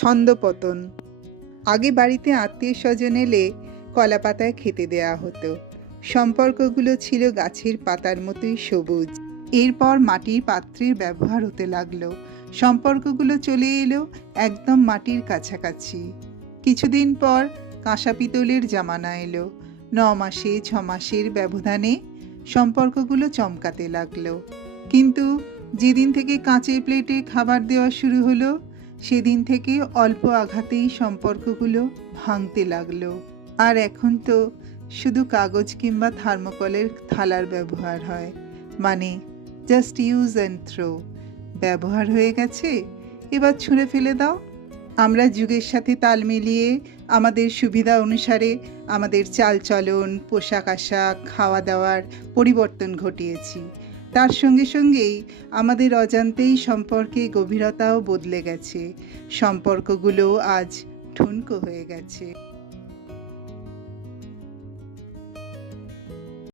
ছন্দপতন। আগে বাড়িতে আত্মীয় স্বজন এলে কলা পাতায় খেতে দেয়া হতো। সম্পর্কগুলো ছিল গাছের পাতার মতোই সবুজ। এরপর মাটির পাত্রের ব্যবহার হতে লাগল। সম্পর্কগুলো চলে এলো একদম মাটির কাছাকাছি। কিছুদিন পর কাঁসা পিতলের জামানা এলো। ন মাসে, ছ মাসের ব্যবধানে সম্পর্কগুলো চমকাতে লাগল। কিন্তু যেদিন থেকে কাঁচের প্লেটে খাবার দেওয়া শুরু হলো সেদিন থেকে অল্প আঘাতেই সম্পর্কগুলো ভাঙতে লাগল। আর এখন তো শুধু কাগজ কিংবা থার্মোকলের থালার ব্যবহার হয়। মানে জাস্ট ইউজ অ্যান্ড থ্রো ব্যবহার হয়ে গেছে, এবার ছুঁড়ে ফেলে দাও। আমরা যুগের সাথে তাল মিলিয়ে আমাদের সুবিধা অনুসারে আমাদের চালচলন পোশাক আশাক, খাওয়া দাওয়ার পরিবর্তন ঘটিয়েছি। তার সঙ্গে সঙ্গেই আমাদের অজান্তেই সম্পর্কে গভীরতাও বদলে গেছে। সম্পর্কগুলো আজ ঠুনকো হয়ে গেছে।